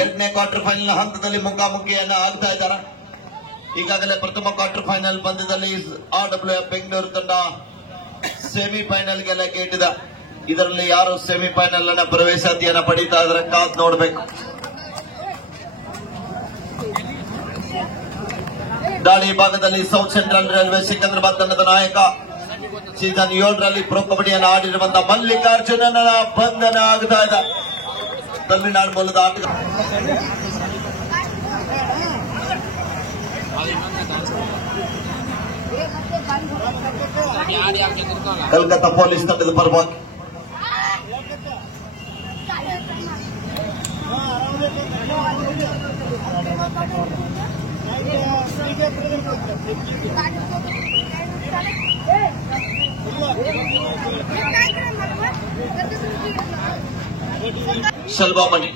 ಎರಡನೇ quarter final ಹಂತದಲ್ಲಿ ಮುಖಾಮುಖಿಯನ್ನ ಆಗ್ತಾ ಇದ್ದಾರೆ. ಈಗಾಗಲೇ ಪ್ರಥಮ ಕ್ವಾರ್ಟರ್ ಫೈನಲ್ ಪಂದ್ಯದಲ್ಲಿ RWF ಬೆಂಗಳೂರು ತಂಡ ಸೆಮಿಫೈನಲ್ಗೆ ಲಗ್ಗೆ ಇಟ್ಟಿದೆ. ಇದರಲ್ಲಿ ಯಾರು ಸೆಮಿಫೈನಲ್ ಅನ್ನ ಪ್ರವೇಶಾತಿಯನ್ನ ಪಡೀತಾ ಇದ್ರೆ ಕಾದ್ ನೋಡಬೇಕು. ದಾಳಿ ಭಾಗದಲ್ಲಿ ಸೌತ್ ಸೆಂಟ್ರಲ್ ರೈಲ್ವೆ ಸಿಕಂದ್ರಾಬಾದ್ ತಂಡದ ನಾಯಕ ಸೀಸನ್ 7ರಲ್ಲಿ ಪ್ರೊ ಕಬಡ್ಡಿಯನ್ನು ಆಡಿರುವಂತಹ ಮಲ್ಲಿಕಾರ್ಜುನನ ಬಂಧನ ಆಗ್ತಾ ಇದೆ. ತಮಿಳುನಾಡು ಮೂಲದ ಆಟಗಾರ ಕಲ್ಕತ್ತಾ ಪೊಲೀಸ್ ತಂಡದ ಪರವಾಗಿ ಸಲ್ವಾಮಣಿ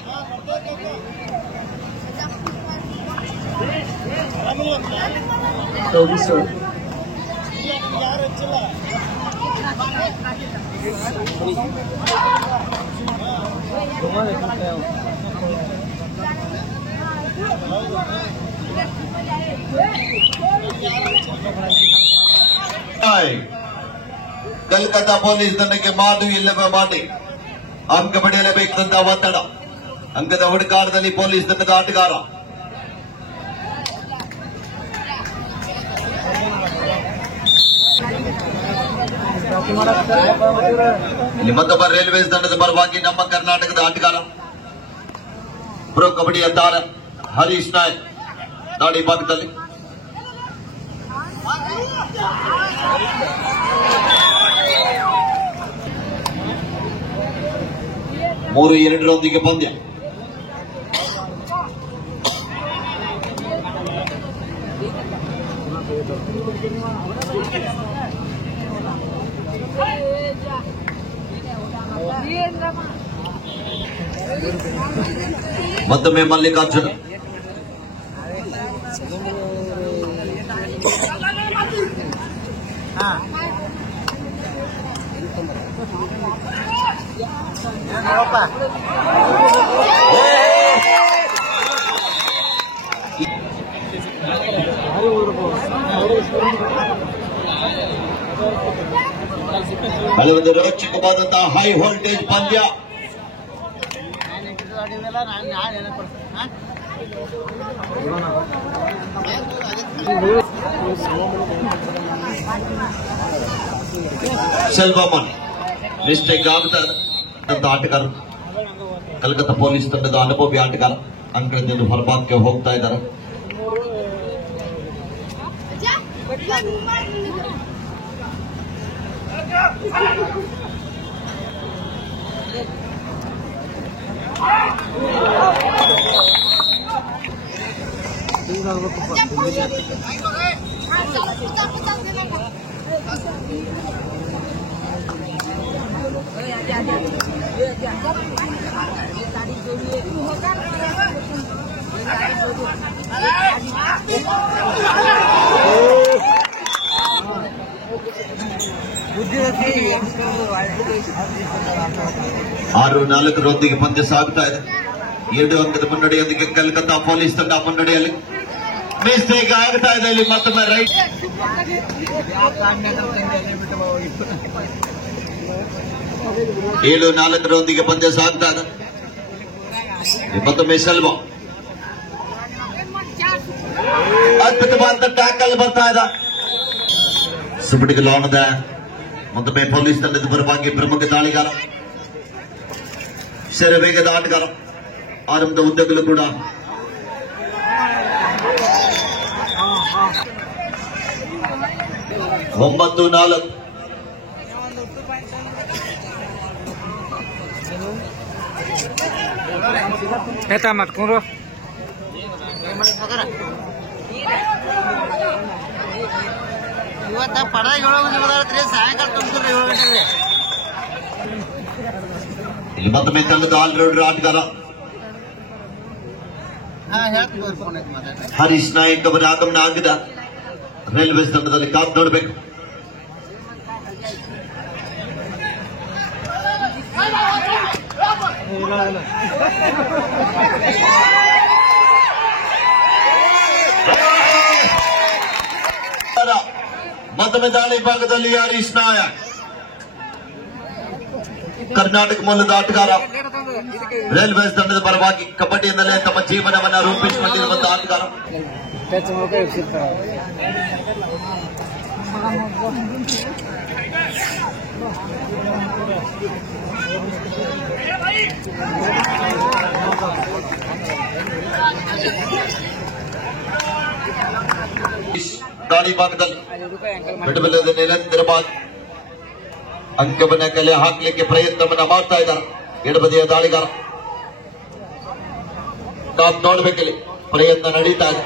ಕಲ್ಕತ್ತಾ ಪೊಲೀಸ್ ತಂಡಕ್ಕೆ ಮಾಡು ಇಲ್ಲವೇ ಮಾಡಿ ಅಂಕ ಪಡೆಯಲೇಬೇಕಂತ ಒತ್ತಡ. ಅಂಕದ ಹುಡುಕಾಟದಲ್ಲಿ ಪೊಲೀಸ್ ತಂಡದ ಆಟಗಾರ ಇಲ್ಲಿ ಮತ್ತೊಬ್ಬ ರೈಲ್ವೇಸ್ ತಂಡದ ಪರವಾಗಿ ನಮ್ಮ ಕರ್ನಾಟಕದ ಆಟಗಾರ ಪ್ರೊ ಕಬಡ್ಡಿಯ ತಾರ ಹರೀಶ್ ನಾಯಕ್ ದಾಳಿ ಭಾಗದಲ್ಲಿ ಮೂರು 2 ಪಂದ್ಯ. ಮತ್ತೊಮ್ಮೆ ಮಲ್ಲಿಕಾರ್ಜುನ ಅಲ್ಲಿ ಒಂದು ರೋಚಕವಾದಂತಹ ಹೈ ವೋಲ್ಟೇಜ್ ಪಂದ್ಯ. ಸೆಲ್ವಮನ್ ಮಿಸ್ಟೇಕ್ ಆಗ್ತಾರೆ ಅಂತ ಆಟಗಾರ ಕಲ್ಕತ್ತಾ ಪೊಲೀಸ್ ತಂಡದ ಅನುಭವಿ ಆಟಗಾರ ಅಂಕಣದಿಂದ ಹೊರಭಾಗಕ್ಕೆ ಹೋಗ್ತಾ ಇದ್ದಾರೆ. ಆರು 4 ಪಂದ್ಯ ಸಾಗುತ್ತಾ ಇದೆ. 2 ಅಂಕದ ಮುನ್ನಡೆಯೊಂದಿಗೆ ಕಲ್ಕತ್ತಾ ಪೊಲೀಸ್ ತಂಡ ಮುನ್ನಡೆಯಲ್ಲಿ. ಮಿಸ್ಟೇಕ್ ಆಗ್ತಾ ಇದೆ ಇಲ್ಲಿ ಮತ್ತೊಮ್ಮೆ ರೈಟ್ 7-4 ಪಂದ್ಯ ಸಾಗ್ತಾ ಇದೆ. ಮತ್ತೊಮ್ಮೆ ಸೆಲ್ವಾ ಅದ್ಭುತವಾದ ಟ್ಯಾಕಲ್ ಬರ್ತಾ ಇದೆ. ಸುಪಟಿಗೆ ಲಾಣದ ಮತ್ತೊಮ್ಮೆ ಪೊಲೀಸ್ ತಂಡದ ಪರವಾಗಿ ಪ್ರಮುಖ ದಾಳಿಗಾರ ಶರವೇಗದ ಆಟಗಾರ ಆರಂಭದ ಉದ್ದಗಲು ಕೂಡ 9-4 ಮಾಡ್ಕೊಂಡ್ರು ಇವತ್ತ ಪಡ 7 ಸಾಯಂಕಾಲ ತುಂಬಿದ್ರೆ 7 ಗಂಟೆಗೆ ಇಲ್ಲಿ ಮತ್ತೊಮ್ಮೆ ತಂಡದ ಆಲ್ರೌಂಡರ್ ಆಟಗಾರ ಹರೀಶ್ ನಾಯಕ್ ಅವರ ಆಗಮನ ಆಗಿದೆ. ರೈಲ್ವೆ ತಂಡದಲ್ಲಿ ಕಾದು ನೋಡಬೇಕು. ಮತ್ತೊಮ್ಮೆ ದಾಳಿ ಭಾಗದಲ್ಲಿ ಹರೀಶ್ ನಾಯಕ್ ಕರ್ನಾಟಕ ಮೂಲದ ಆಟಗಾರ. ರೈಲ್ವೇಸ್ ತಂಡದ ಪರವಾಗಿ ಕಬಡ್ಡಿಯಿಂದಲೇ ತಮ್ಮ ಜೀವನವನ್ನು ರೂಪಿಸಿಕೊಂಡಿರುವಂತಹ ಆಟಗಾರ. ದಾಳಿ ಭಾಗದಲ್ಲಿ ಬಿಡುವಿಲ್ಲದ ನಿರಂತರವಾಗಿ ಅಂಕವನ್ನ ಕಲೆ ಹಾಕಲಿಕ್ಕೆ ಪ್ರಯತ್ನವನ್ನ ಮಾಡ್ತಾ ಇದ್ದಾರೆ ಎಡಬದಿಯ ದಾಳಿಗಾರ. ಟಾಪ್ ನೋಡ್ಬೇಕಿಲ್ಲಿ ಪ್ರಯತ್ನ ನಡೀತಾ ಇದೆ.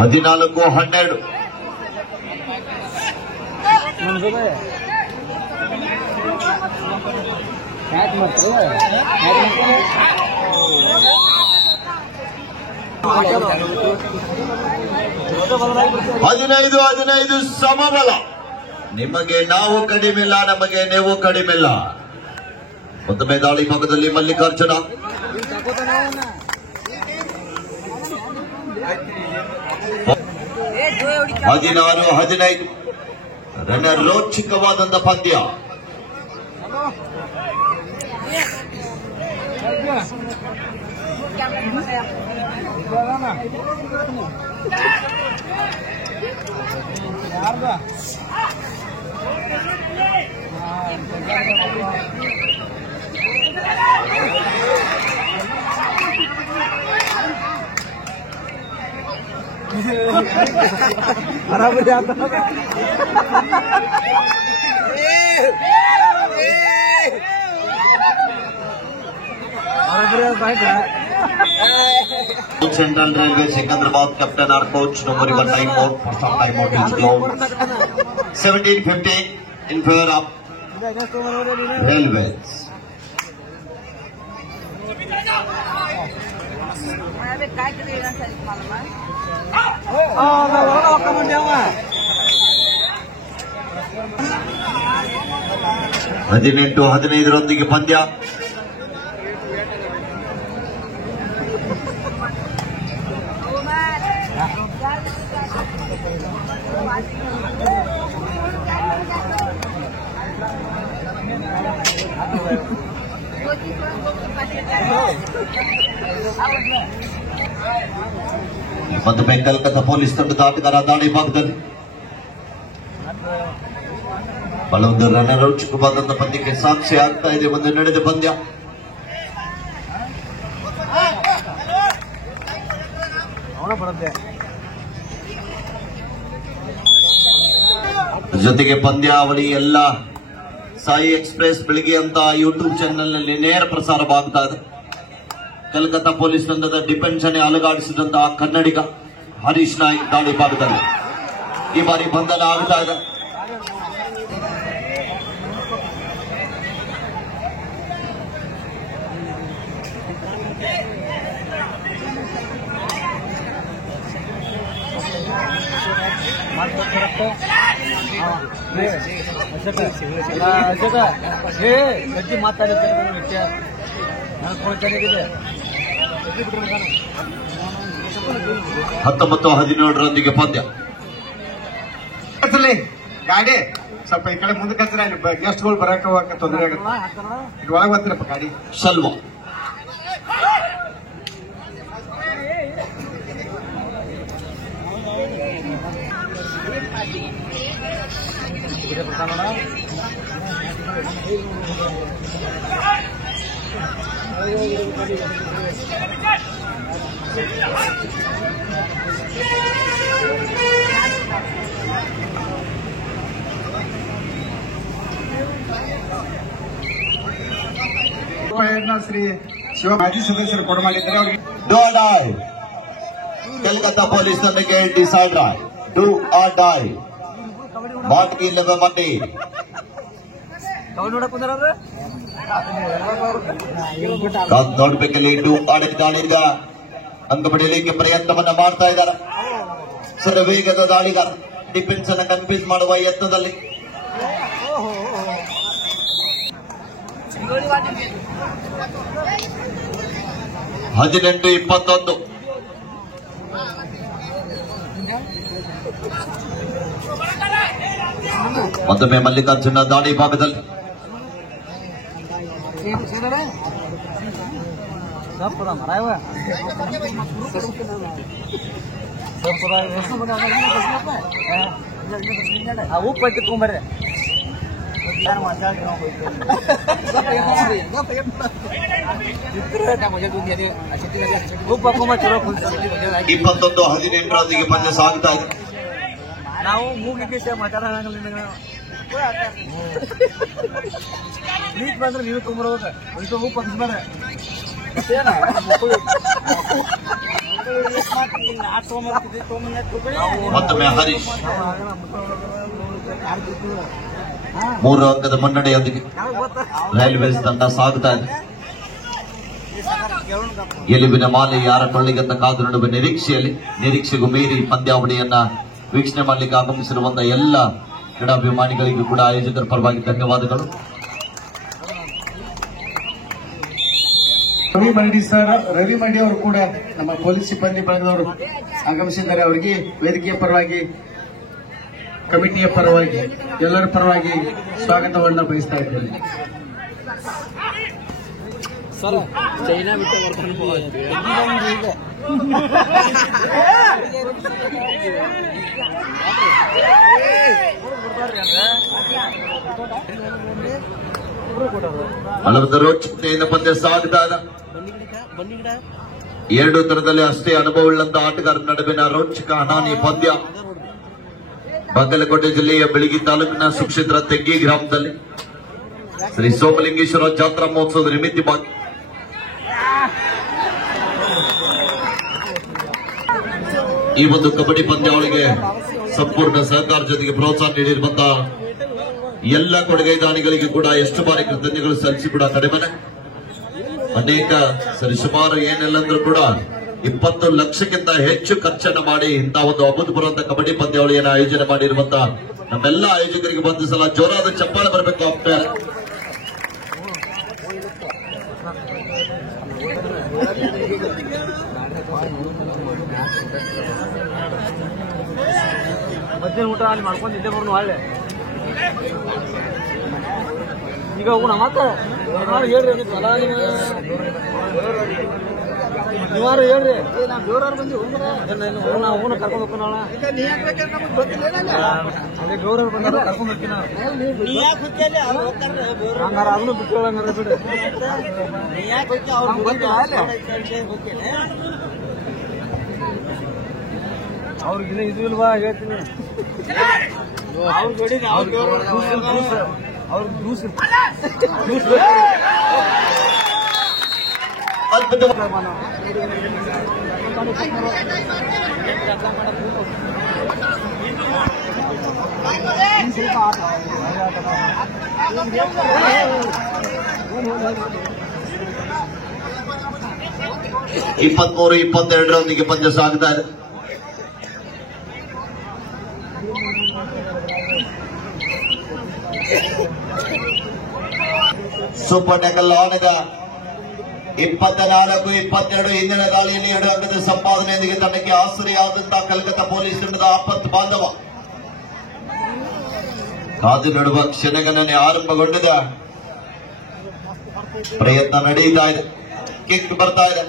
ಹದಿನಾಲ್ಕು 12 15 ಸಮಬಲ. ನಿಮಗೆ ನಾವು ಕಡಿಮೆಲ್ಲ, ನಮಗೆ ನೀವು ಕಡಿಮೆಲ್ಲ. ಮತ್ತೊಮ್ಮೆ ದಾಳಿ ಭಾಗದಲ್ಲಿ ಮಲ್ಲಿಕಾರ್ಜುನ 16-15 ರಣರೋಚಕವಾದಂತ ಪಂದ್ಯ. बराबर जाता Central Railway Secunderabad captain or coach no more even time out for some time out is blown. 17-15 in favor of Railways. ಹದಿನೆಂಟು 15 ಪಂದ್ಯ. ಮತ್ತು ಕಲ್ಕತ್ತಾ ಪೊಲೀಸ್ ತಂಡದ ಆಟಗಾರ ದಾಳಿ ಭಾಗದಲ್ಲಿ ಬಲವೊಂದು ರಣರೋಚಕವಾದಂತಹ ಪಂದ್ಯಕ್ಕೆ ಸಾಕ್ಷಿ ಆಗ್ತಾ ಇದೆ. ಒಂದು ನಡೆದ ಪಂದ್ಯ. ಜೊತೆಗೆ ಪಂದ್ಯಾವಳಿ ಎಲ್ಲ ಸಾಯಿ ಎಕ್ಸ್ಪ್ರೆಸ್ ಬೆಳಿಗ್ಗೆ ಅಂತ ಯೂಟ್ಯೂಬ್ ಚಾನೆಲ್ ನಲ್ಲಿ ನೇರ ಪ್ರಸಾರವಾಗ್ತಾ ಇದೆ. ಕಲ್ಕತ್ತಾ ಪೊಲೀಸ್ ತಂಡದ ಡಿಫೆನ್ಸ್ ಅಲುಗಾಡಿಸಿದಂತಹ ಕನ್ನಡಿಗ ಹರೀಶ್ ನಾಯ್ಕ್ ದಾಳಿ ಭಾಗದಲ್ಲಿ ಈ ಬಾರಿ ಬಂಧನ ಆಗ್ತಾ ಇದೆ. ಹತ್ತೊಂಬತ್ತು 17 ಪಂದ್ಯ. ಗಾಡಿ ಸ್ವಲ್ಪ ಈ ಕಡೆ ಮುಂದಕ್ಕೆ ಹತ್ತಿರ ಗೆಸ್ಟ್ಗಳು ಬರಕ ಹೋಗಕ್ಕೆ ತೊಂದರೆ ಆಗುತ್ತೆ. ಇದು ಒಳಗೆ ಬರ್ತೀರಪ್ಪ ಗಾಡಿ. ಸಲ್ವಾ ಶ್ರೀ ಶಿವ ಮಾಜಿ ಸದಸ್ಯರು ಕೊಡು ಮಾಡಿದ್ದಾರೆ ಅವರಿಗೆ. ಕಲ್ಕತ್ತಾ ಪೊಲೀಸ್ ತಂಡಕ್ಕೆ ಡಿಸೈಡ್ ಡೂ ಆರ್ ಡೈ ಬಾಟ್ಗಿ 11 ಮಂದಿ. ನೋಡ್ಬೇಕಲ್ಲಿ ಆಡಿದ ಅಂಕ ಪಡೆಯಲಿಕ್ಕೆ ಪ್ರಯತ್ನವನ್ನ ಮಾಡ್ತಾ ಇದ್ದಾರೆ. ಸರ್ ವೇಗದ ದಾಳಿಗಾರ ಡಿಫೆನ್ಸ್ ಅನ್ನ ಕನ್ಫ್ಯೂಸ್ ಮಾಡುವ ಯತ್ನದಲ್ಲಿ. ಹದಿನೆಂಟು 21 ಮತ್ತೊಮ್ಮೆ ಮಲ್ಲಿಕಾರ್ಜುನ ದಾಳಿ ಭಾಗದಲ್ಲಿ ಉಪ್ಪು ಹಾಕಿಟ್ಕೊಂಬರ್ರಿ. ಉಪ್ಪು ಹಾಕೊಂಬ ಚಲೋ 21-18 ಪಂದ್ಯ ಸಾಗ್ತಾ ಇದೆ. ನಾವು ಮೂಗಿಗೆ ಮಾತಾಡೋಂಗಿಲ್ಲ. ನೀಟ್ ಬಂದ್ರೆ ನೀವು ತುಂಬಿರ್ಬೇಕು. ಉಪ್ಪು ಹಾಕಿಸ್ಬೇಡ. ಮತ್ತೊಮ್ಮೆ ಹರೀಶ್ 3 ಅಂಕದ ಮುನ್ನಡೆಯೊಂದಿಗೆ ರೈಲ್ವೇಸ್ ತಂಡ ಸಾಗುತ್ತಾ ಇದೆ. ಗೆಲುವಿನ ಮಾಲೆ ಯಾರ ಕೊಳ್ಳಿಗಂತ ಕಾದು ನಡುವೆ ನಿರೀಕ್ಷೆಗೂ ಮೀರಿ ಪಂದ್ಯಾವಳಿಯನ್ನ ವೀಕ್ಷಣೆ ಮಾಡಲಿಕ್ಕೆ ಆಗಮಿಸಿರುವಂತಹ ಎಲ್ಲ ಕ್ರೀಡಾಭಿಮಾನಿಗಳಿಗೂ ಕೂಡ ಆಯೋಜಕರ ಪರವಾಗಿ ಧನ್ಯವಾದಗಳು. ರವಿ ಮಂಡಿ ಅವರು ಕೂಡ ನಮ್ಮ ಪೊಲೀಸ್ ಸಿಬ್ಬಂದಿ ಬಳಗದವರು ಆಗಮಿಸಿದ್ದಾರೆ. ಅವರಿಗೆ ವೇದಿಕೆಯ ಪರವಾಗಿ, ಕಮಿಟಿಯ ಪರವಾಗಿ, ಎಲ್ಲರ ಪರವಾಗಿ ಸ್ವಾಗತವನ್ನ ಬಯಸ್ತಾ ಇದ್ದೇನೆ. ಸರ್ ಚೈನಾ ಬಿಟ್ಟು ಹಲವಾರು ರೋಚಕತೆಯಿಂದ ಪಂದ್ಯ ಸಾಗ್ತಾ ಇದೆ. 2 ತರದಲ್ಲಿ ಅಷ್ಟೇ ಅನುಭವವುಳ್ಳಂತ ಆಟಗಾರರ ನಡುವಿನ ರೋಚಕ ಹಣಾನಿ ಪಂದ್ಯ ಬಾಗಲಕೋಟೆ ಜಿಲ್ಲೆಯ ಬೆಳಗಿ ತಾಲೂಕಿನ ಸುಕ್ಷೇತ್ರ ತೆಗ್ಗಿ ಗ್ರಾಮದಲ್ಲಿ ಶ್ರೀ ಸೋಮಲಿಂಗೇಶ್ವರ ಜಾತ್ರಾ ಮಹೋತ್ಸವದ ನಿಮಿತ್ತ ಬಾಕಿ ಈ ಒಂದು ಕಬಡ್ಡಿ ಪಂದ್ಯಾವಳಿಗೆ ಸಂಪೂರ್ಣ ಸಹಕಾರ ಜೊತೆಗೆ ಪ್ರೋತ್ಸಾಹ ನೀಡಿರುವಂತಹ ಎಲ್ಲ ಕೊಡುಗೈದಾನಿಗಳಿಗೆ ಕೂಡ ಎಷ್ಟು ಬಾರಿ ಕೃತಜ್ಞತೆಗಳು ಸಲ್ಲಿಸಿ ಕೂಡ ಕಡಿಮೆ. ಅನೇಕ ಸರಿಸುಮಾರು ಏನೆಲ್ಲಂದ್ರೂ ಕೂಡ 20 ಲಕ್ಷಕ್ಕಿಂತ ಹೆಚ್ಚು ಖರ್ಚನ್ನು ಮಾಡಿ ಇಂತಹ ಒಂದು ಅಭೂತಪೂರ್ವ ಕಬಡ್ಡಿ ಪಂದ್ಯಾವಳಿಯನ್ನು ಆಯೋಜನೆ ಮಾಡಿರುವಂತಹ ನಮ್ಮೆಲ್ಲ ಆಯೋಜಕರಿಗೆ ಒಂದು ಸಲ ಜೋರಾದ ಚಪ್ಪಾಳೆ ಬರಬೇಕು. ಅಂಪೈರ್ ಮಧ್ಯಾಹ್ನ ಊಟ ಅಲ್ಲಿ ಮಾಡ್ಕೊಂಡು ನಿದ್ದೆ ಬರ್ನು ಒಳ್ಳೆ ಈಗ ಹೋಗೋಣ ಮತ್ತೆ ಹೇಳ್ರಿ ನೀವಾರು ಹೇಳ್ರಿ. ನಾವು ದೇವ್ರವ್ರು ಬಂದಿವಿ ಹೋಗೋಣ ಕರ್ಕೊಂಡು ಹೋಗ್ತಾನ ಅದೇ ದೇವ್ರವ್ರು ಬಂದ ಕರ್ಕೊಂಡು ಹೋಗ್ತೀನಿ. ಹಂಗಾರ ಅದನ್ನು ಬಿಟ್ಟು ಹಂಗಾರ ಬಿಡ್ರಿ. ಅವ್ರಿಗಿನ್ನ ಇದು ಇಲ್ವಾ ಹೇಳ್ತೀನಿ. ಇಪ್ಪತ್ಮೂರು 22 ಪಂದ್ಯ ಸಾಗ್ತಾ ಇದೆ. ಸೂಪರ್ ಟ್ಯಾಕಲ್ ಆನದ 24-22 ಹಿಂದಿನ ದಾಳಿಯಲ್ಲಿ 2 ಅಂಕದ ಸಂಪಾದನೆಯೊಂದಿಗೆ ತನಗೆ ಆಸರೆಯಾದಂತಹ ಕಲ್ಕತ್ತಾ ಪೊಲೀಸ್ ತಂಡದ ಆಪತ್ ಬಾಂಧವ ಕಾದು ನಡುವ ಕ್ಷಣಗಣನೆ ಆರಂಭಗೊಂಡಿದೆ. ಪ್ರಯತ್ನ ನಡೆಯುತ್ತಾ ಇದೆ. ಕಿಕ್ ಬರ್ತಾ ಇದೆ.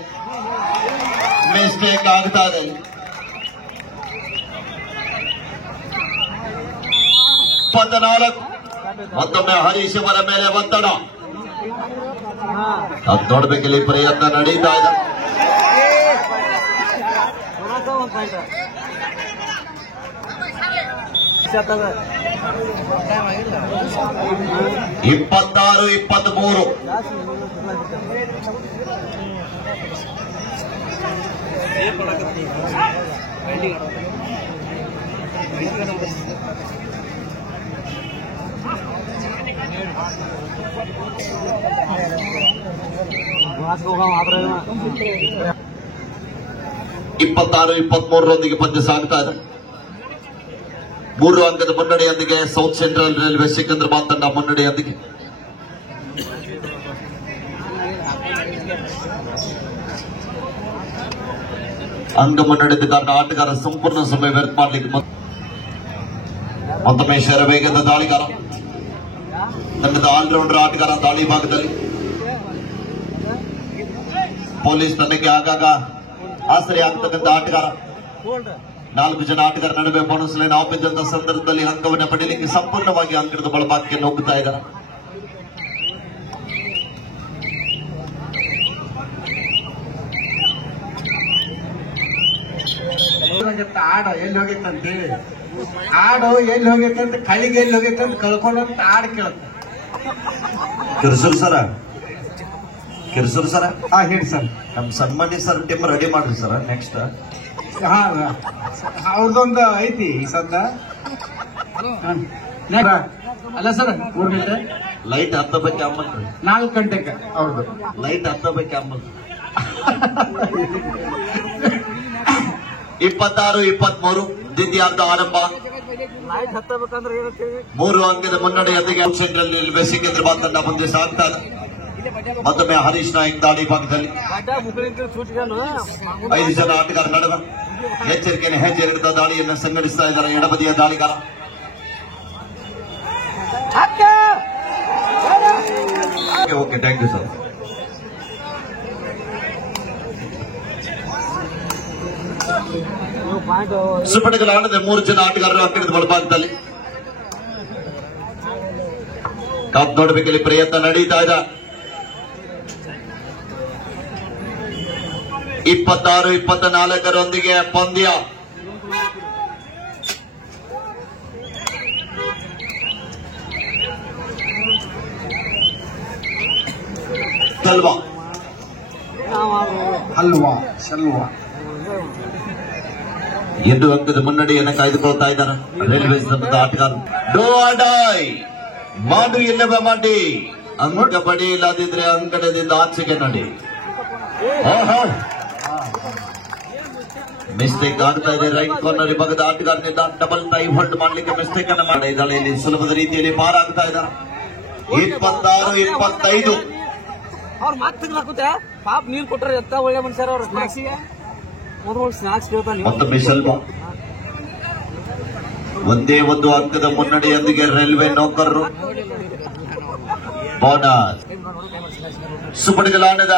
ಮಿಸ್ಟೇಕ್ ಆಗ್ತಾ ಇದೆ. 24 ಮತ್ತೊಮ್ಮೆ ಹರೀಶ್ ಅವರ ಮೇಲೆ ಒತ್ತಡ. ಅದು ನೋಡ್ಬೇಕಿಲ್ಲಿ ಪ್ರಯತ್ನ ನಡೀತಾ ಇದೆ. 26-23 ಆ 26-23 ಪಂದ್ಯ ಸಾಗ್ತಾ ಇದೆ. 3 ಅಂಕದ ಮುನ್ನಡೆಯೊಂದಿಗೆ ಸೌತ್ ಸೆಂಟ್ರಲ್ ರೈಲ್ವೆ ಸಿಕಂದ್ರಾಬಾದ್ ತಂಡ ಮುನ್ನಡೆಯೊಂದಿಗೆ. ಅಂಕ ಮುನ್ನಡೆದ ಕಾರಣ ಆಟಗಾರ ಸಂಪೂರ್ಣ ಸಮಯ ವ್ಯರ್ಥ ಮಾಡಲಿಕ್ಕೆ ಮತ್ತೊಮ್ಮೆ ಶರವೇಗದ ದಾಳಿಗಾರ ತಂಡದ ಆಲ್ರೌಂಡರ್ ಆಟಗಾರ ದಾಳಿ ಭಾಗದಲ್ಲಿ ಪೊಲೀಸ್ ತಂಡಕ್ಕೆ ಆಗಾಗ ಆಸರೆ ಆಗ್ತಕ್ಕಂಥ ಆಟಗಾರ. 4 ಜನ ಆಟಗಾರ ನಡುವೆ ಬೋನಸ್ ಲೈನ್ ಆಫ್ ಇದ್ದಂತಹ ಸಂದರ್ಭದಲ್ಲಿ ಅಂಕವನ್ನು ಪಡೆಯಲಿಕ್ಕೆ ಸಂಪೂರ್ಣವಾಗಿ ಅಂಕಣದ ಬಳಭಾಗಕ್ಕೆ ನುಗ್ಗುತ್ತಾ ಇದ್ದಾರೆ. ಆಡ ಎಲ್ಲಿ ಹೋಗಿತ್ತಂತೇಳಿ ಆಡು ಎಲ್ಲಿ ಹೋಗಿತ್ತಂತ ಕಳಿಗೆ ಎಲ್ಲಿ ಹೋಗಿತ್ತಂತ ಕಳ್ಕೊಂಡಂತ ಆಡ್ ಕೇಳುತ್ತೆ. ಕಿರ್ಸೂರ್ ಸರ ಹೇಳಿ ಸರ್. ನಮ್ ಸನ್ಮಾನಿ ಸರ್ ಟೀಮ್ ರೆಡಿ ಮಾಡ್ರಿ ಸರ್. ನೆಕ್ಸ್ಟ್ ಅವ್ರದೊಂದು ಐತಿ ಈ ಸದ್ದ. ಅಲ್ಲ ಸರ್ 3 ಗಂಟೆ ಲೈಟ್ 10 ಬಗ್ಗೆ ಅಮ್ಮಲ್ರಿ. 4 ಗಂಟೆಗೆ ಅವ್ರದ್ದು ಲೈಟ್ 10 ಬಗ್ಗೆ ಅಮ್ಮಲ್. 26-23 ದ್ವಿತೀಯಾರ್ಧ ಆರಂಭ. 3 ಅಂಕದ ಮುನ್ನಡೆಯೊಂದಿಗೆ ಸೆಂಟ್ರಲ್ ರೈಲ್ವೆ ಸಿಕಂದ್ರಾಬಾದ್ ತಂಡ ಮುಂದೆ ಸಾಗ್ತಾ ಇದೆ. ಮತ್ತೊಮ್ಮೆ ಹರೀಶ್ ನಾಯಕ್ ದಾಳಿ ಭಾಗದಲ್ಲಿ 5 ಜನ ಆಟಗಾರ ನಡುವೆ ಎಚ್ಚರಿಕೆಯನ್ನು ಹೆಜ್ಜೆರಿದ ದಾಳಿಯನ್ನು ಸಂಘಟಿಸ್ತಾ ಇದ್ದಾರೆ ಎಡಬದಿಯ ದಾಳಿಗಾರ. Okay thank you sir. ಸುಪಟಗಳ ಆಟದ 3 ಜನ ಆಟಗಾರರು ಅಂಕಣದ ಬಲಭಾಗದಲ್ಲಿ. ಕಾಪ್ ನೋಡಬೇಕಲ್ಲಿ ಪ್ರಯತ್ನ ನಡೀತಾ ಇದೆ. 26-24 ಪಂದ್ಯ. ಶಲ್ವಾ 2 ಅಂಕದ ಮುನ್ನಡೆಯನ್ನು ಕಾಯ್ದುಕೊಳ್ತಾ ಇದ್ದಾರೆ ರೈಲ್ವೆ ತಂಡದ ಆಟಗಾರ. ಡೋ ಡೈ ಮಾಡು ಇಲ್ಲವೇ ಮಾಡಿ, ಅಂಕ ಪಡೆಯಿಲ್ಲದಿದ್ರೆ ಅಂಕಣದಿಂದ ಆಚೆಗೆ ನಡಿ. ಮಿಸ್ಟೇಕ್ ಆಗ್ತಾ ಇದೆ. ರೈಟ್ ಕಾರ್ನರ್ ವಿಭಾಗದ ಆಟಗಾರನಿಂದ ಡಬಲ್ ಟೈ ಹೋಲ್ಡ್ ಮಾಡಲಿಕ್ಕೆ ಮಿಸ್ಟೇಕ್ ಅನ್ನು ಮಾಡಿದ್ದಾಳೆ. ಇಲ್ಲಿ ಸುಲಭದ ರೀತಿಯಲ್ಲಿ ಪಾರ್ ಆಗ್ತಾ ಇದ್ದಾರೆ. 26-25 ಅವ್ರ ಮಾತು ಪಾಪ ನೀರು ಕೊಟ್ಟರೆ ಎತ್ತ ಒಳ್ಳೆ ಮನುಷ್ಯರ ಅವ್ರ ಸ್ನಾಕ್ಸಿಗೆ ಸ್ನಾಕ್ಸ್ ಕೇಳ್ತಾನೆ. ಮತ್ತೊಮ್ಮೆ ಸ್ವಲ್ಪ ಒಂದೇ 1 ಅಂಕದ ಮುನ್ನಡೆಯೊಂದಿಗೆ ರೈಲ್ವೆ ನೌಕರರು ಬೋನಸ್. ಸುಪಡಿಗಲಾಣದ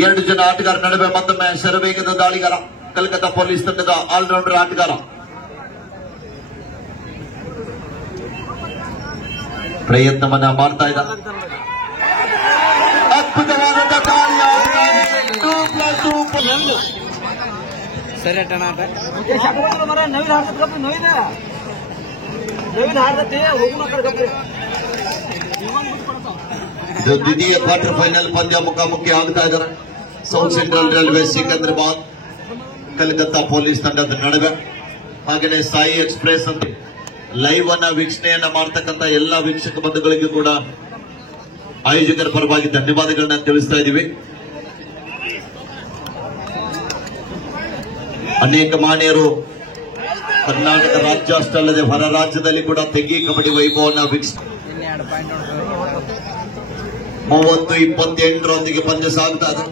2 ಜನ ಆಟಗಾರ ನಡುವೆ ಮತ್ತೊಮ್ಮೆ ಶರವೇಗದ ದಾಳಿಗಾರ ಕಲ್ಕತ್ತಾ ಪೊಲೀಸ್ ತಂಡದ ಆಲ್ರೌಂಡರ್ ಆಟಗಾರ. ಪ್ರಯತ್ನವನ್ನ ಮಾಡ್ತಾ ಇದ್ದ. ಅದ್ಭುತವಾದ ದಾಳಿ. ಸರಿ ನವೀನ್ ಹಾಡ್ತಪ್ಪ ನವೀನ್ ಹಾಡ್ತತಿ ಇದು ದ್ವಿತೀಯ ಕ್ವಾರ್ಟರ್ ಫೈನಲ್ ಪಂದ್ಯ ಮುಖಾಮುಖಿ ಆಗ್ತಾ ಇದ್ದಾರೆ. South central railway Secunderabad Calcutta police ತಂಡದ ನಡುವೆ. ಹಾಗೆಯೇ ಸಾಯಿ ಎಕ್ಸ್ಪ್ರೆಸ್ ಅಂತ ಲೈವ್ ಅನ್ನ ವೀಕ್ಷಣೆಯನ್ನ ಮಾಡ್ತಕ್ಕಂಥ ಎಲ್ಲಾ ವೀಕ್ಷಕ ಬಂಧುಗಳಿಗೂ ಕೂಡ ಆಯೋಜಕರ ಪರವಾಗಿ ಧನ್ಯವಾದಗಳನ್ನ ತಿಳಿಸ್ತಾ ಇದ್ದೀವಿ. ಅನೇಕ ಮಾನ್ಯರು ಕರ್ನಾಟಕ ರಾಜ್ಯ ಅಷ್ಟೇ ಅಲ್ಲದೆ ಹೊರ ರಾಜ್ಯದಲ್ಲಿ ಕೂಡ ತೆಗಿ ಕಬಡ್ಡಿ ವೈಭವವನ್ನು ವೀಕ್ಷಿಸ 30-28 ಪಂದ್ಯ ಸಾಗ್ತಾ ಇದೆ.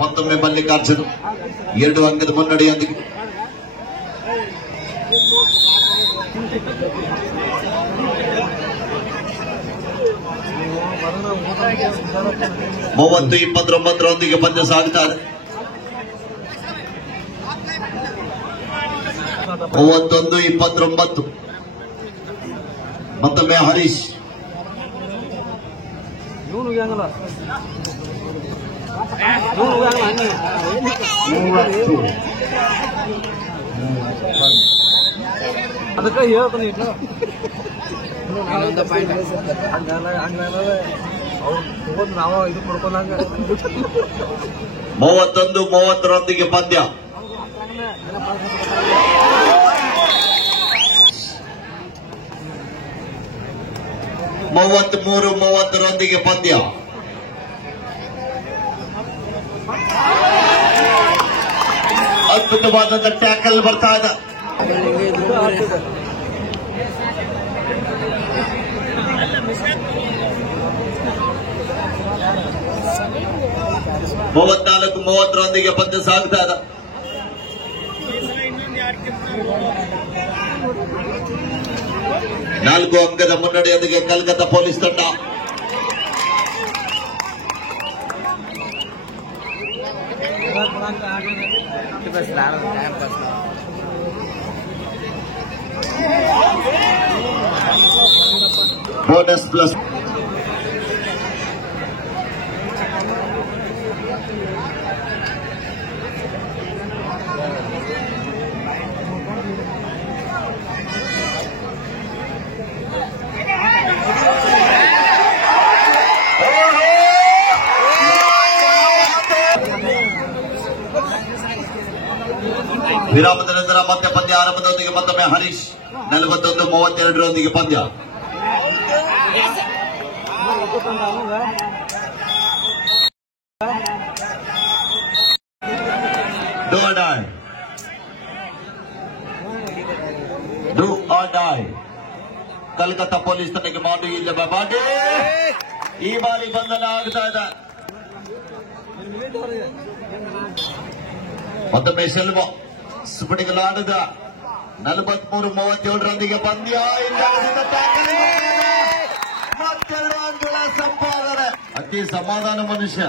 ಮತ್ತೊಮ್ಮೆ ಮಲ್ಲಿಕಾರ್ಜುನ್ 2 ಅಂಕದ ಮುನ್ನಡೆಯೊಂದಿಗೆ. ಮೂವತ್ತು 29 ಪಂದ್ಯ ಸಾಗ್ತಾ ಇದೆ. 31-29 ಮತ್ತೊಮ್ಮೆ ಹರೀಶ್. ಅದಕ್ಕೆ ಹೇಳ್ತಾನೆ ನಾವ ಇದು ಮಾಡ್ಕೊಂಡಂಗ 31-30 ಪಂದ್ಯ. 33-30 ಪಂದ್ಯ. ಅದ್ಭುತವಾದ ಟ್ಯಾಕಲ್ ಬರ್ತಾ ಇದೆ. 34-30 ಪಂದ್ಯ ಸಾಗ್ತಾ ಇದೆ. ನಾಲ್ಕು ಅಂಕದ ಮುನ್ನಡೆಯೊಂದಿಗೆ ಕಲ್ಕತ್ತಾ ಪೊಲೀಸ್ ತಂಡ ಬೋನಸ್ ಪ್ಲಸ್ ವಿರಾಮದ ನಂತರ ಮತ್ತೆ ಪಂದ್ಯ ಆರಂಭದೊಂದಿಗೆ ಮತ್ತೊಮ್ಮೆ ಹರೀಶ್ 41-32 ಪಂದ್ಯ. Do or die. Calcutta police ತಂಡಕ್ಕೆ ಮಾಡಿ ಇಲ್ಲ ಬಾಡಿ. ಈ ಬಾರಿ ಬಂಧನ ಆಗ್ತಾ ಇದೆ. ಮತ್ತೊಮ್ಮೆ ಸೆಲ್ವ ಸುಪಡಿಗಲಾಡದ 43-37 ಪಂದ್ಯ. ಮತ್ತೆರಡು ಅಂಕಗಳ ಸಂಪಾದನೆ. ಅತಿ ಸಮಾಧಾನ ಮನುಷ್ಯ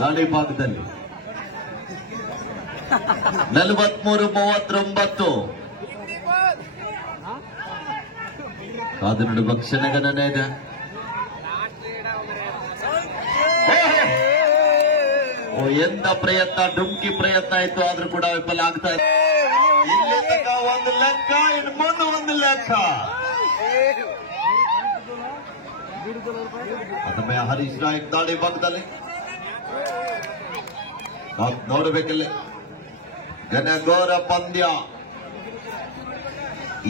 ದಾಳಿ ಭಾಗದಲ್ಲಿ 43-39 ಕಾದು ನಡುವ ಕ್ಷಣಗಣನೆ ಇದೆ. ಎಂತ ಪ್ರಯತ್ನ, ಡುಮ್ಕಿ ಪ್ರಯತ್ನ ಆಯ್ತು, ಆದ್ರೂ ಕೂಡ ವಿಫಲ ಆಗ್ತಾ ಇದೆ. ಇಲ್ಲಿ ತನಕ ಒಂದು ಲೆಕ್ಕ, ಇನ್ನು ಮುಂದೆ ಒಂದು ಲೆಕ್ಕ. ಅದೊಮ್ಮೆ ಹರೀಶ್ ನಾಯಕ್ ದಾಳಿ ಭಾಗದಲ್ಲಿ ನೋಡಬೇಕಿಲ್ಲ. ಘನಘೋರ ಪಂದ್ಯ.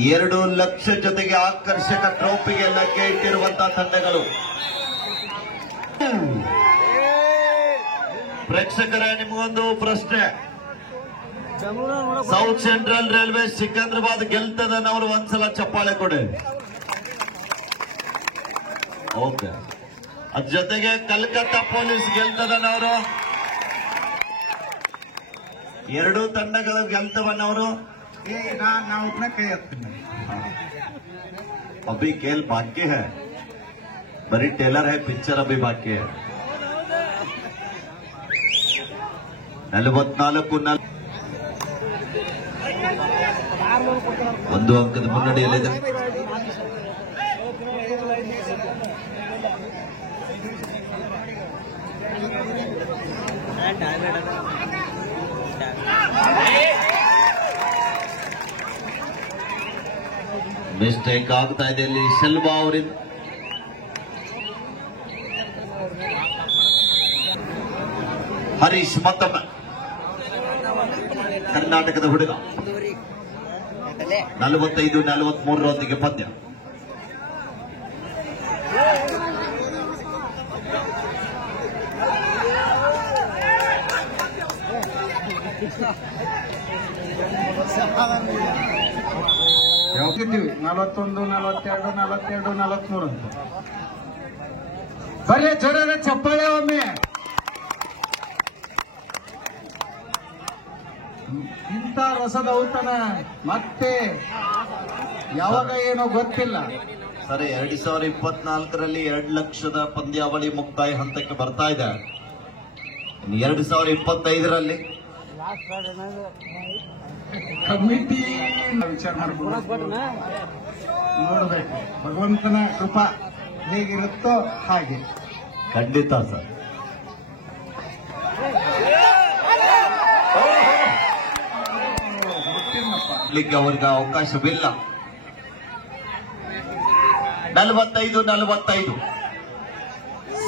2 ಲಕ್ಷ ಜೊತೆಗೆ ಆಕರ್ಷಕ ಟ್ರೋಫಿಗೆ ಲಗ್ಗೆ ಇಟ್ಟಿರುವಂತಹ ತಂಡಗಳು. ಪ್ರೇಕ್ಷಕರೇ, ನಿಮಗೊಂದು ಪ್ರಶ್ನೆ. ಸೌತ್ ಸೆಂಟ್ರಲ್ ರೈಲ್ವೆ ಸಿಕಂದ್ರಾಬಾದ್ ಗೆಲ್ತದನ್ನವರು ಒಂದ್ಸಲ ಚಪ್ಪಾಳೆ ಕೊಡಿ. ಓಕೆ. ಅದ್ರ ಜೊತೆಗೆ ಕಲ್ಕತ್ತಾ ಪೊಲೀಸ್ ಗೆಲ್ತದನ್ನವರು, ಎರಡೂ ತಂಡಗಳು ಗೆಲ್ತವನ್ನವರು ನಾವು ಕೈ ಎತ್ತೀನಿ. अभी खेल बाकी है, बड़ी टेलर है, पिक्चर अभी बाकी है. 44 ಒಂದು ಅಂಕದ ಮುನ್ನಡೆಯಲ್ಲಿದೆ. ಮಿಸ್ಟೇಕ್ ಆಗ್ತಾ ಇದೆ ಇಲ್ಲಿ ಸೆಲ್ವಾ ಅವರಿಂದ. ಹರೀಶ್ ಮತ್ತೊಮ್ಮೆ ಕರ್ನಾಟಕದ ಹುಡುಗ 45-43 ಪಂದ್ಯ. ಯಾವ್ದಿದ್ದೀವಿ 41, 42, 42, 43 ಅಂತ. ಬರೀ ಜೋರಾದ ಚಪ್ಪಾಳೆ ಒಮ್ಮೆ. ಇಂಥ ರಸದ ಔತಣ ಮತ್ತೆ ಯಾವಾಗ ಏನೋ ಗೊತ್ತಿಲ್ಲ. ಸರಿ, 2024ರಲ್ಲಿ 2 ಲಕ್ಷದ ಪಂದ್ಯಾವಳಿ ಮುಕ್ತಾಯ ಹಂತಕ್ಕೆ ಬರ್ತಾ ಇದೆ. 2025ರಲ್ಲಿ ಕಮಿಟಿ ವಿಚಾರ ಮಾಡ್ಬೋದು, ನೋಡ್ಬೇಕು. ಭಗವಂತನ ಕೃಪಾ ಹೇಗಿರುತ್ತೋ ಹಾಗೆ. ಖಂಡಿತ ಸರ್. ಅವ್ರಿಗೆ ಅವಕಾಶವಿಲ್ಲ. 45-45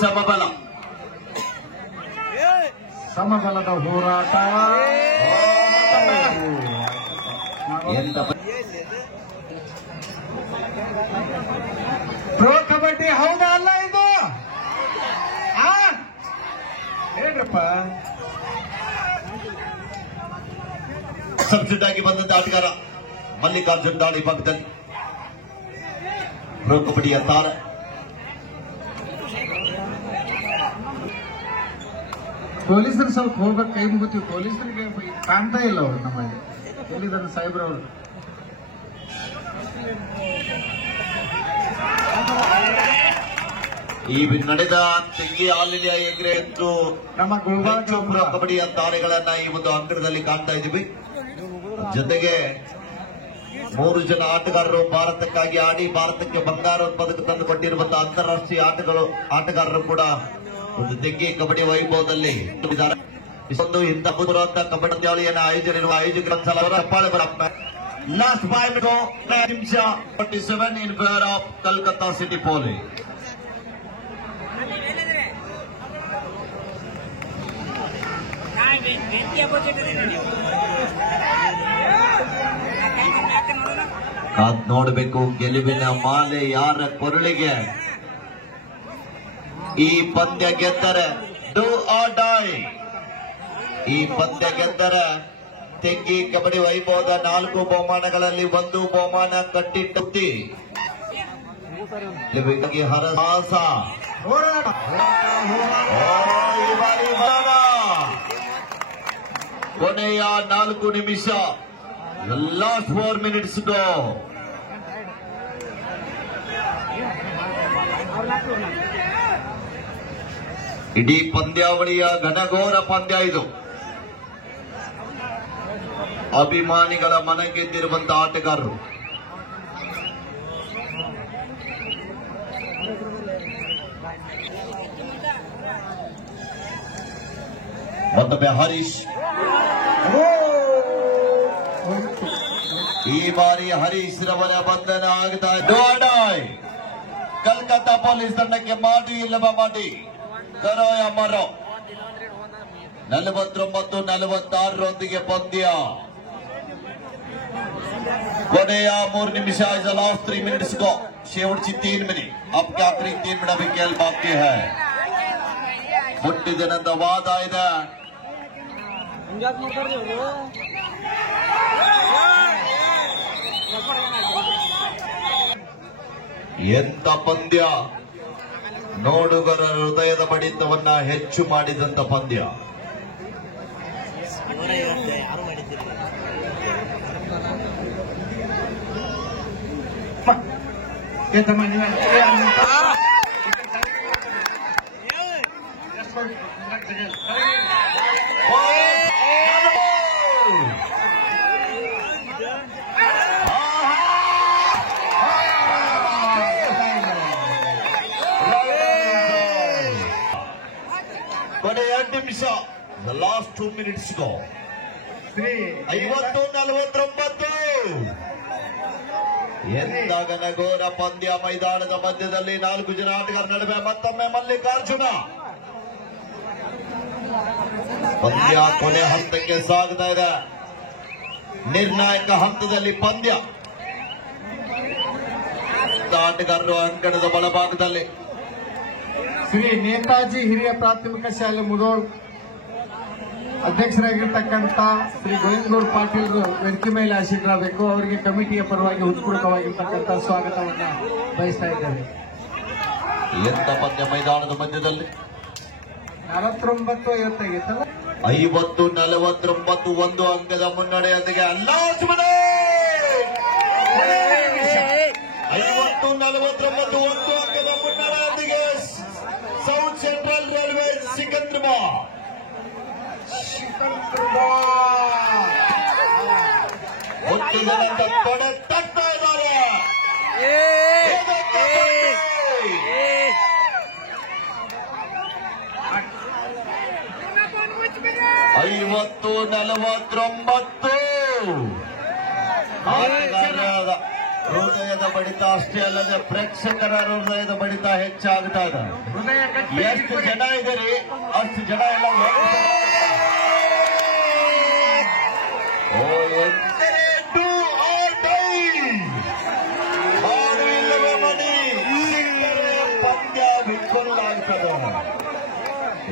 ಸಮಬಲ. ಸಮಬಲದ ಹೋರಾಟ. ಪ್ರೋ ಕಬಡ್ಡಿ ಹೌದಾ ಅಲ್ಲ ಇದು ಹೇಳ್ರಪ್ಪ. ಸಬ್ಸಿಡಿ ಆಗಿ ಬಂದಂತ ಆಟಗಾರ ಮಲ್ಲಿಕಾರ್ಜುನ್ ದಾಳಿ ಭಾಗದಲ್ಲಿ ಪ್ರೋ ಕಬಡ್ಡಿಯ ತಾರ. ಪೊಲೀಸರು ಸ್ವಲ್ಪ ಹೋಗ್ಬೇಕು, ಕೈ ಮುಗಿತೀವಿ. ಪೊಲೀಸರಿಗೆ ಕಾಣ್ತಾ ಇಲ್ಲ ಅವರು ನಮ್ಮಲ್ಲಿ. ಎಲ್ಲಿದ್ದಾರೆ ಸಾಹೇಬ್ರವರು? ಈ ನಡೆದ ತೆಂಗಿ ಆಲ್ ಇಂಡಿಯಾ ಎಗ್ರೆ ಎಂದು ನಮ್ಮ ಗುಲ್ಬರ್ಗ ಪ್ರೋ ಕಬಡ್ಡಿಯ ತಾರೆಗಳನ್ನ ಈ ಒಂದು ಅಂಕಣದಲ್ಲಿ ಕಾಣ್ತಾ ಇದ್ದೀವಿ. ಜೊತೆಗೆ 3 ಜನ ಆಟಗಾರರು ಭಾರತಕ್ಕಾಗಿ ಆಡಿ ಭಾರತಕ್ಕೆ ಬಂಗಾರ ಪದಕ ತಂದು ಕೊಟ್ಟಿರುವಂತಹ ಅಂತಾರಾಷ್ಟ್ರೀಯ ಆಟಗಾರರು ಕೂಡ ಒಂದು ತೆಂಗಿ ಕಬಡ್ಡಿ ವೈಭವದಲ್ಲಿ ಇಷ್ಟೊಂದು ಇಂಥ ಕಬಡ್ಡಿ ದಾಳಿಯನ್ನು ಆಯೋಜನೆಯಿರುವ ಆಯೋಜಕರ ಲಾಸ್ಟ್ 5 ನಿಮಿಷ 47 in favour of Calcutta city police. ಕಾದ್ ನೋಡಬೇಕು ಗೆಲುವಿನ ಮಾಲೆ ಯಾರ ಕೊರಳಿಗೆ. ಈ ಪಂದ್ಯ ಗೆದ್ದರೆ ಡೂ ಆರ್ ಡೈ. ಈ ಪಂದ್ಯ ಗೆದ್ದರೆ ತೆಂಗಿ ಕಬಡ್ಡಿ ವೈಭವದ 4 ಬಹುಮಾನಗಳಲ್ಲಿ 1 ಬಹುಮಾನ ಕಟ್ಟಿಟ್ಟುತ್ತಿ ಹರಸಾಸ. ಕೊನೆಯ 4 ನಿಮಿಷ, ಲಾಸ್ಟ್ 4 minutes ಗೋ. ಇಡೀ ಪಂದ್ಯಾವಳಿಯ ಘನಘೋರ ಪಂದ್ಯ ಇದು. ಅಭಿಮಾನಿಗಳ ಮನ ಗೆದ್ದಿರುವಂತಹ ಆಟಗಾರರು. ಮತ್ತೊಮ್ಮೆ ಹರೀಶ್. ಈ ಬಾರಿ ಹರೀಶ್ ರವರ ಬಂಧನ ಆಗ್ತಾ ಇದೆ. ಕಲ್ಕತ್ತಾ ಪೊಲೀಸ್ ತಂಡಕ್ಕೆ ಮಾಡಿ ಇಲ್ಲವ ಮಾಡಿ ಕರೋಯ ಮರೋ 49-46 ಪಂದ್ಯ. ಕೊನೆಯ 3 ನಿಮಿಷ. ಲಾಸ್ಟ್ 3 minutes को शेवटची 3 मिनिट. अब क्या आखिरी 3 मिनट अभी खेल बाकी है. ಮುಟ್ಟಿದನಂತ ವಾದ ಇದೆ. ಎಂತ ಪಂದ್ಯ. ನೋಡುಗರ ಹೃದಯದ ಬಡಿತವನ್ನ ಹೆಚ್ಚು ಮಾಡಿದಂತ ಪಂದ್ಯ. ಕೊನೆಯ 2 ನಿಮಿಷ. ಲಾಸ್ಟ್ 2 minutes ಗೋ. 50-49. ಎಂತ ಘನಘೋರ ಪಂದ್ಯ. ಮೈದಾನದ ಮಧ್ಯದಲ್ಲಿ 4 ಜನ ಆಟಗಾರ ನಡುವೆ ಮತ್ತೊಮ್ಮೆ ಮಲ್ಲಿಕಾರ್ಜುನ. ಪಂದ್ಯ ಕೊನೆ ಹಂತಕ್ಕೆ ಸಾಗ್ತಾ ಇದೆ. ನಿರ್ಣಾಯಕ ಹಂತದಲ್ಲಿ ಪಂದ್ಯ. ಆಟಗಾರರು ಅಂಕಣದ ಬಲಭಾಗದಲ್ಲಿ. ಶ್ರೀ ನೇತಾಜಿ ಹಿರಿಯ ಪ್ರಾಥಮಿಕ ಶಾಲೆ ಮುಧೋಳ್ ಅಧ್ಯಕ್ಷರಾಗಿರ್ತಕ್ಕಂಥ ಶ್ರೀ ಗೋವಿಂದಗೌಡ ಪಾಟೀಲ್ ವೇದಿಕೆ ಮೇಲೆ ಆಶೀರ್ವಾದಬೇಕು. ಅವರಿಗೆ ಕಮಿಟಿಯ ಪರವಾಗಿ ಹೃತ್ಪೂರ್ವಕವಾಗಿರ್ತಕ್ಕಂಥ ಸ್ವಾಗತವನ್ನ ಬಯಸ್ತಾ ಇದ್ದೇವೆ. ಎಂತ ಪಂದ್ಯ ಮೈದಾನದ ಮಧ್ಯದಲ್ಲಿ. 49-50 50-49 1 ಅಂಕದ ಮುನ್ನಡೆಯೊಂದಿಗೆ 50-49 1 ಅಂಕದ ಮುನ್ನಡೆಯೊಂದಿಗೆ ಸೌತ್ ಸೆಂಟ್ರಲ್ ರೈಲ್ವೆ ಸಿಕಂದ್ರಾಬಾದ್ ಹುಟ್ಟಿದರಂತ ತೊಡೆ ತಟ್ತಾ ಇದ್ದಾರೆ. 50-49 ಆಟಗಾರರ ಹೃದಯದ ಬಡಿತ ಅಷ್ಟೇ ಅಲ್ಲದೆ ಪ್ರೇಕ್ಷಕರ ಹೃದಯದ ಬಡಿತ ಹೆಚ್ಚಾಗ್ತಾ ಇದೆ. ಎಷ್ಟು ಜನ ಇದ್ದೀರಿ ಅಷ್ಟು ಜನ ಎಲ್ಲ ಓ ಎಂದರೆ ಟು ಆರ್ ಟೈ.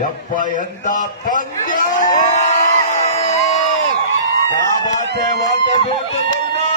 ಯಪ್ಪ ಎಂತ ಪಂದ್ಯ! What A beautiful